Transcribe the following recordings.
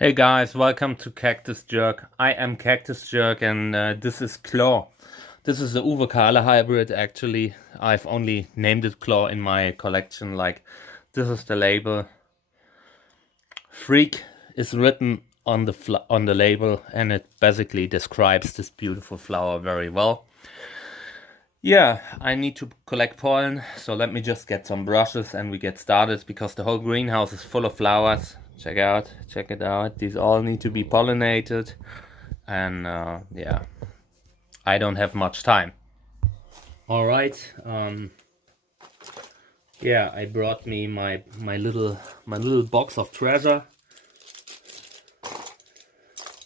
Hey guys, welcome to Cactus Jerk. I am Cactus Jerk and this is Claw. This is the Uwe Kahle hybrid actually. I've only named it Claw in my collection. Like, this is the label. Freak is written on the label and it basically describes this beautiful flower very well. Yeah, I need to collect pollen, so let me just get some brushes and we get started because the whole greenhouse is full of flowers. Check it out. These all need to be pollinated, and yeah, I don't have much time. All right, yeah, I brought me my little box of treasure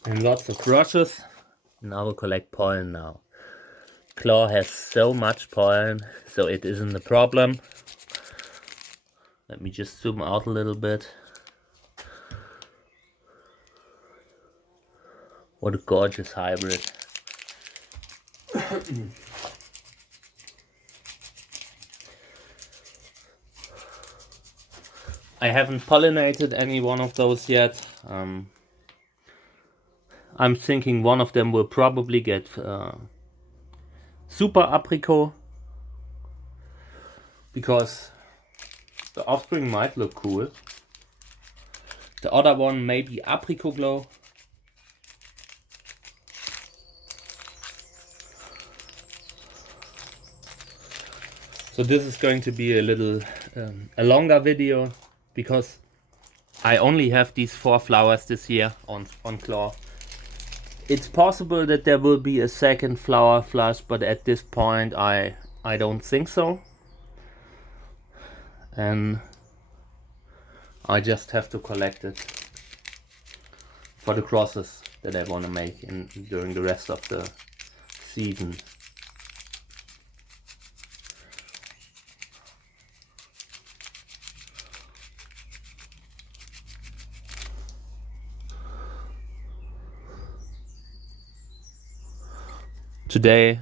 and lots of brushes, and I will collect pollen now. Claw has so much pollen, so it isn't a problem. Let me just zoom out a little bit. What a gorgeous hybrid. I haven't pollinated any one of those yet. I'm thinking one of them will probably get super apricot, because the offspring might look cool. The other one may be apricot glow. So this is going to be a little a longer video because I only have these 4 flowers this year on Claw. It's possible that there will be a second flower flush, but at this point I don't think so. And I just have to collect it for the crosses that I want to make during the rest of the season. Today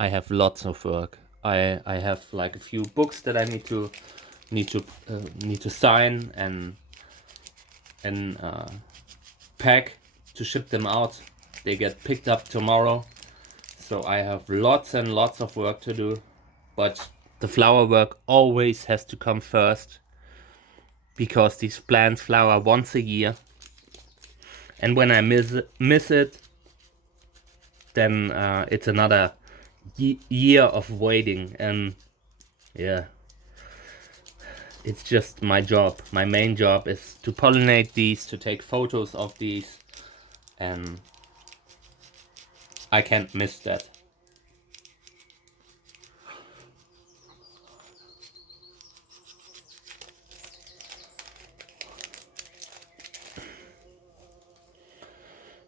I have lots of work. I have like a few books that I need to sign and pack to ship them out. They get picked up tomorrow, so I have lots and lots of work to do. But the flower work always has to come first, because these plants flower once a year, and when I miss it, then it's another year of waiting. And yeah, it's just my job. My main job is to pollinate these, to take photos of these, and I can't miss that.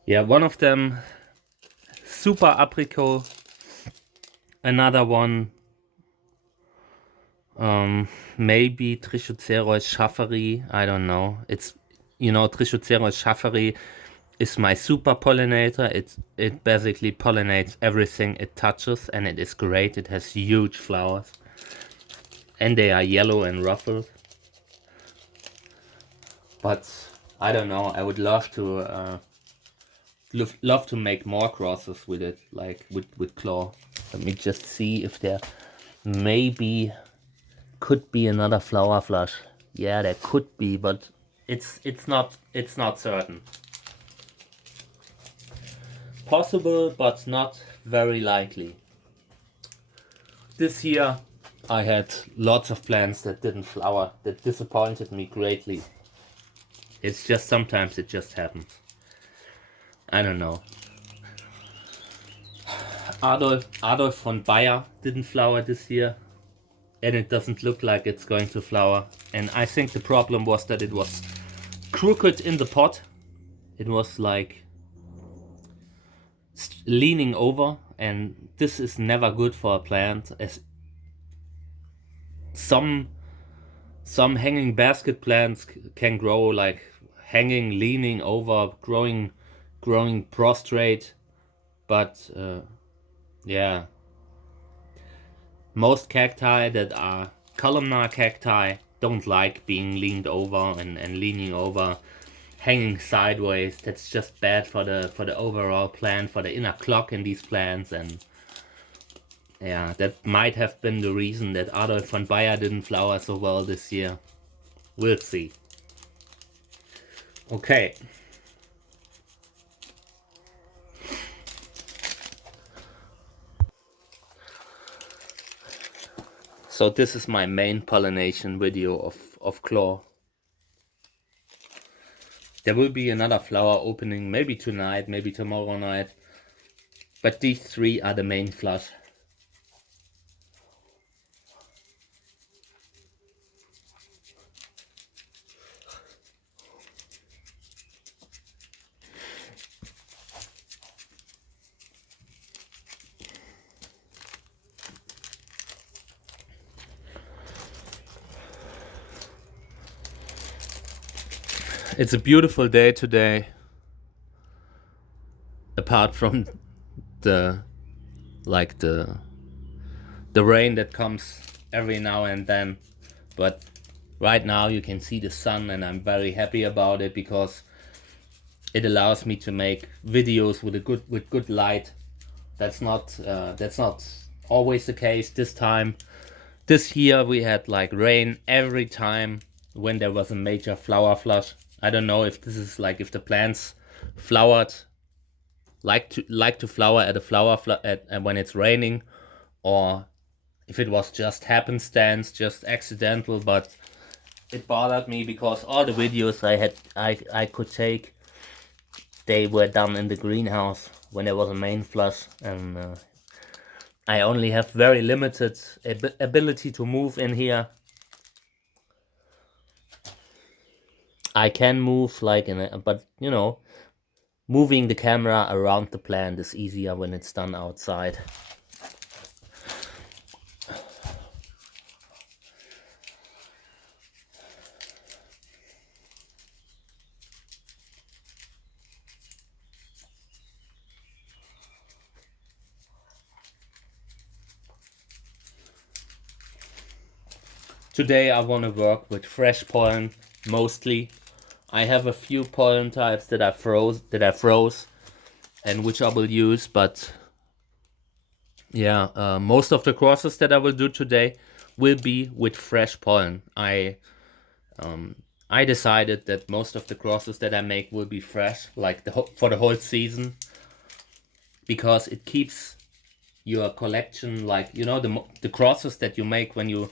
Yeah, one of them super apricot, another one maybe Trichocereus schafferi, I don't know. It's, Trichocereus schafferi is my super pollinator. It basically pollinates everything it touches, and it is great. It has huge flowers, and they are yellow and ruffled. But I don't know, I would love to make more crosses with it, like with Claw. Let me just see if there maybe could be another flower flush. Yeah, there could be, but it's not certain. Possible, but not very likely. This year I had lots of plants that didn't flower, that disappointed me greatly. It's just sometimes it just happens. I don't know. Adolf von Bayer didn't flower this year, and it doesn't look like it's going to flower. And I think the problem was that it was crooked in the pot. It was like leaning over, and this is never good for a plant. As some hanging basket plants can grow like hanging, leaning over, growing prostrate, but yeah, most cacti that are columnar cacti don't like being leaned over and leaning over. hanging sideways. That's just bad for the overall plant, for the inner clock in these plants. And yeah, that might have been the reason that Adolf von Bayer didn't flower so well this year. We'll see. Okay. So this is my main pollination video of Claw. There will be another flower opening, maybe tonight, maybe tomorrow night. But these three are the main flush. It's a beautiful day today, apart from the rain that comes every now and then. But right now you can see the sun, and I'm very happy about it because it allows me to make videos with good light. That's not always the case. This year we had like rain every time when there was a major flower flush. I don't know if this is like if the plants flowered like to flower at a and when it's raining, or if it was just happenstance, just accidental. But it bothered me because all the videos I could take, they were done in the greenhouse when there was a main flush, and I only have very limited ability to move in here. I can move like but you know, moving the camera around the plant is easier when it's done outside. Today I want to work with fresh pollen mostly. I have a few pollen types that I froze and which I will use, but yeah, most of the crosses that I will do today will be with fresh pollen. I decided that most of the crosses that I make will be fresh, like for the whole season, because it keeps your collection, like, you know, the crosses that you make when you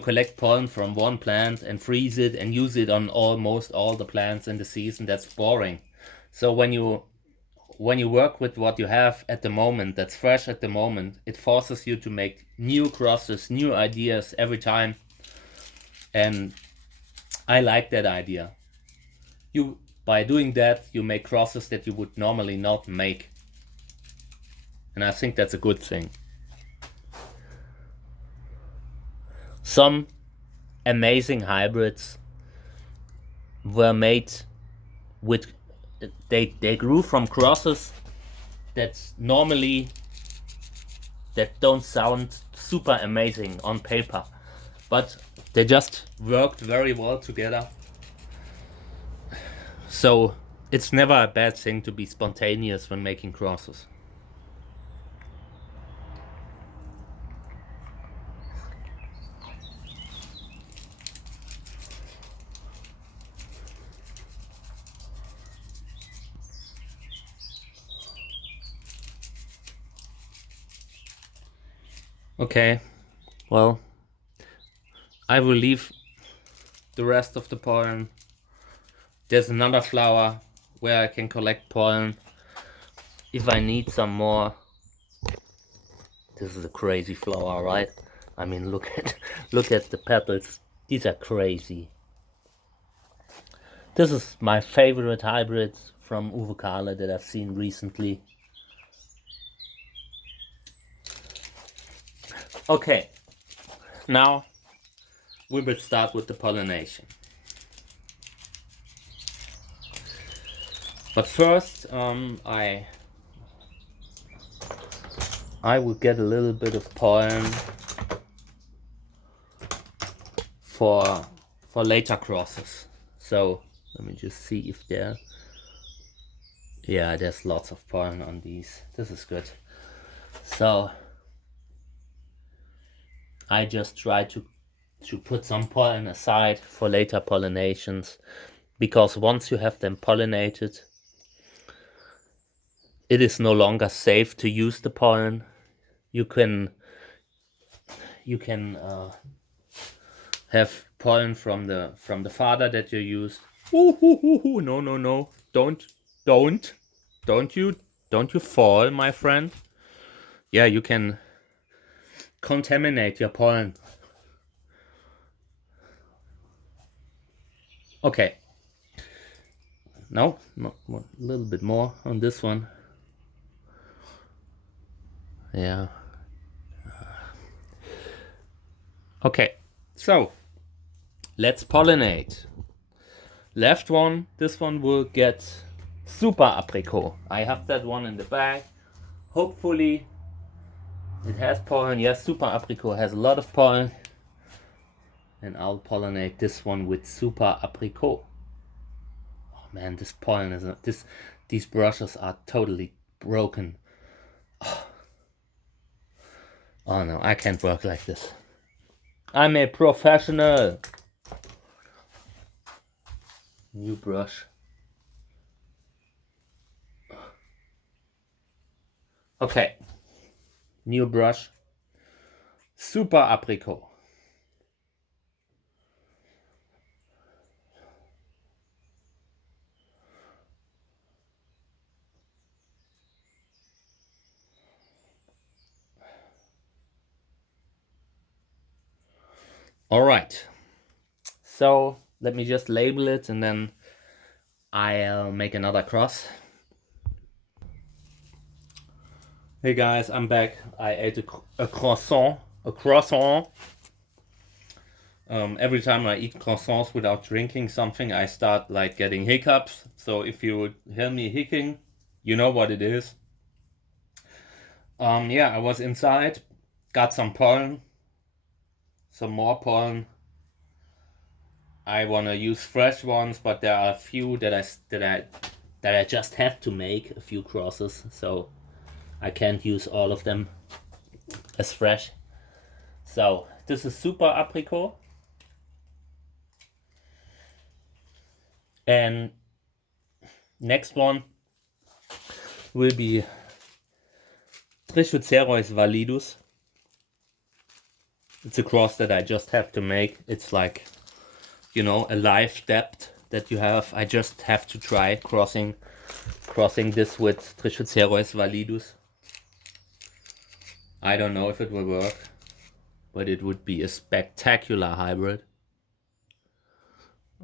collect pollen from one plant and freeze it and use it on almost all the plants in the season, that's boring. So when you work with what you have at the moment, that's fresh at the moment, it forces you to make new crosses, new ideas every time. And I like that idea. By doing that, you make crosses that you would normally not make. And I think that's a good thing. Some amazing hybrids were made with, they grew from crosses that don't sound super amazing on paper, but they just worked very well together. So it's never a bad thing to be spontaneous when making crosses. Okay, well, I will leave the rest of the pollen. There's another flower where I can collect pollen if I need some more. This is a crazy flower, right? I mean, look at the petals. These are crazy. This is my favorite hybrid from Uwe Kahle that I've seen recently. Okay, now we will start with the pollination. But first, I will get a little bit of pollen for later crosses. So Let me just see if there... Yeah, there's lots of pollen on these. This is good. So I just try to put some pollen aside for later pollinations, because once you have them pollinated, it is no longer safe to use the pollen. You can have pollen from the father that you use. Ooh, no, don't you fall, my friend. Yeah, you can contaminate your pollen. Okay. No, a little bit more on this one. Yeah. Okay, so let's pollinate. Left one, this one will get super apricot. I have that one in the bag. Hopefully it has pollen. Yes, super apricot has a lot of pollen. And I'll pollinate this one with super apricot. Oh man, this pollen is these brushes are totally broken. Oh no, I can't work like this. I'm a professional. New brush. Okay. New brush. Super apricot. All right. So let me just label it and then I'll make another cross. Hey guys, I'm back. I ate a croissant. Every time I eat croissants without drinking something, I start like getting hiccups. So if you hear me hiccupping, you know what it is. Yeah, I was inside, got some pollen, some more pollen. I wanna use fresh ones, but there are a few that I just have to make a few crosses, so I can't use all of them as fresh. So this is super apricot, and next one will be Trichocereus validus. It's a cross that I just have to make. It's like, you know, a life debt that you have. I just have to try crossing this with Trichocereus validus. I don't know if it will work, but it would be a spectacular hybrid.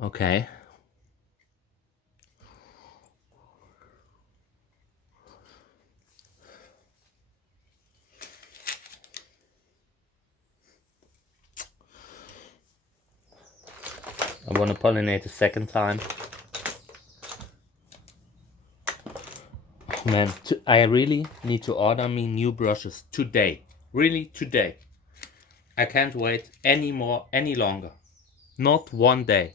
Okay. I want to pollinate a second time. Man, I really need to order me new brushes today. Really today. I can't wait any longer. Not one day.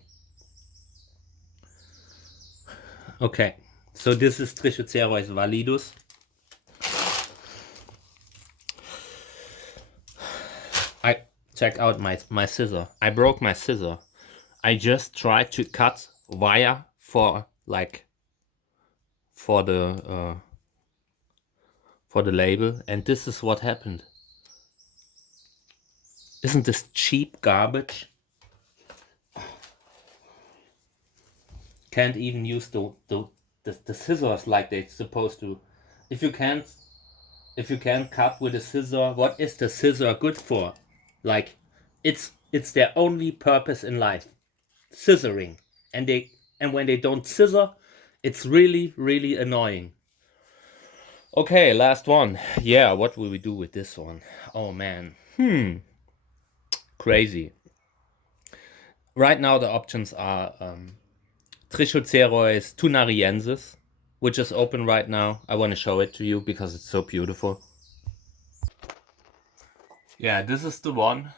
Okay, so this is Trichocereus validus. I check out my scissor. I broke my scissor. I just tried to cut wire for the label, and this is what happened. Isn't this cheap garbage? Can't even use the scissors like they're supposed to. If you can't cut with a scissor, what is the scissor good for? Like, it's their only purpose in life, scissoring. And when they don't scissor, it's really, really annoying. Okay, last one. Yeah, what will we do with this one? Oh man. Crazy. Right now the options are Trichocereus tunariensis, which is open right now. I want to show it to you because it's so beautiful. Yeah, this is the one.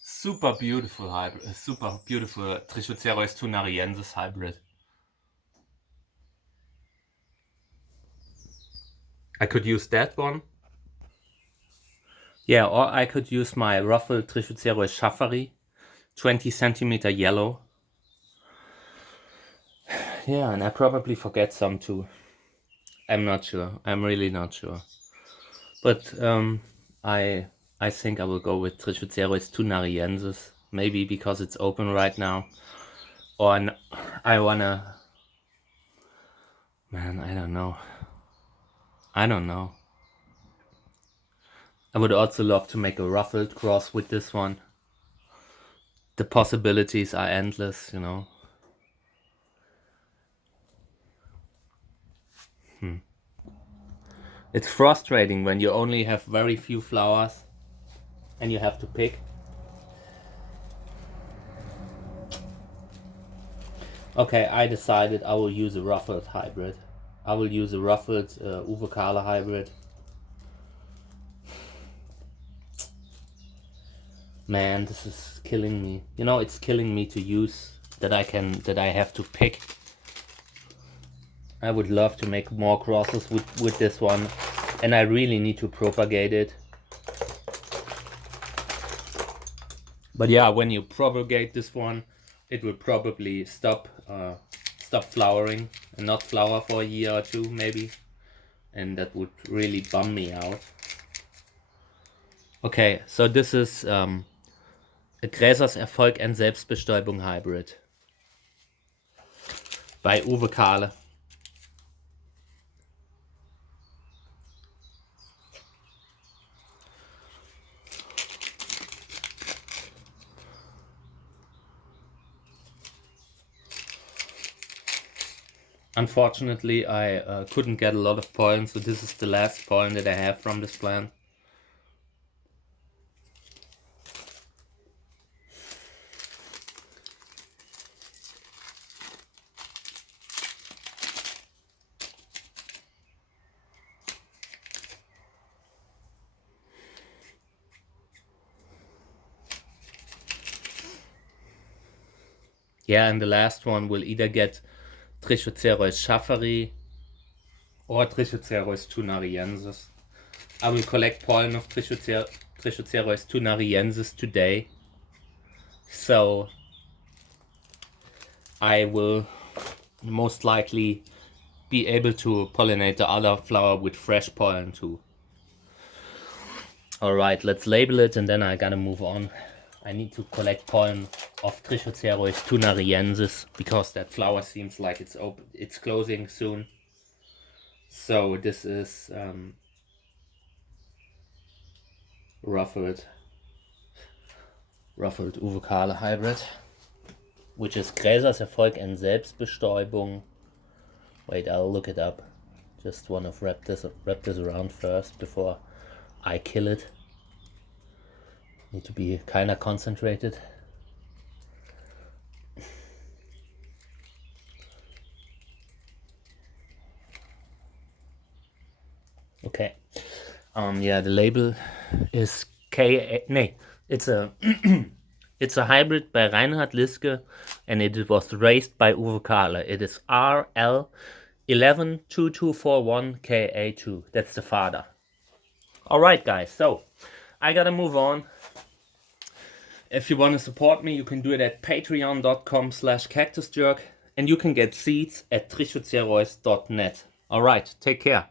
Super beautiful hybrid, super beautiful Trichocereus tunariensis hybrid. I could use that one. Yeah, or I could use my ruffled Trichocereus schafferii, 20 centimeter yellow. Yeah, and I probably forget some too. I'm not sure. I'm really not sure. But I think I will go with Trichocereus tunariensis. Maybe because it's open right now. Or I wanna... Man, I don't know. I don't know. I would also love to make a ruffled cross with this one. The possibilities are endless, you know. It's frustrating when you only have very few flowers and you have to pick. Okay, I decided I will use a ruffled hybrid. I will use a ruffled Uwe Kahle hybrid. Man, this is killing me. You know, it's killing me to use that I have to pick. I would love to make more crosses with this one, and I really need to propagate it. But yeah, when you propagate this one, it will probably stop flowering and not flower for a year or two maybe, and that would really bum me out. Okay, so this is a Gräsers Erfolg and Selbstbestäubung Hybrid by Uwe Kahle. Unfortunately, I couldn't get a lot of pollen, so this is the last pollen that I have from this plant. Yeah, and the last one will either get Trichocereus schafferii or Trichocereus tunariensis. I will collect pollen of Trichocereus tunariensis today, so I will most likely be able to pollinate the other flower with fresh pollen too. Alright, let's label it and then I gotta move on. I need to collect pollen of Trichocereus tunariensis because that flower seems like it's closing soon. So this is ruffled Uwe Kahle hybrid, which is Gräsers Erfolg and Selbstbestäubung. Wait, I'll look it up. Just want to wrap this around first before I kill it. Need to be kind of concentrated. Okay. Yeah, the label is it's a it's a hybrid by Reinhard Liske, and it was raised by Uwe Kahle. It is RL112241 KA2. That's the father. Alright guys, so I gotta move on. If you want to support me, you can do it at patreon.com/cactusjerk, and you can get seeds at trichocereus.net. Alright, take care.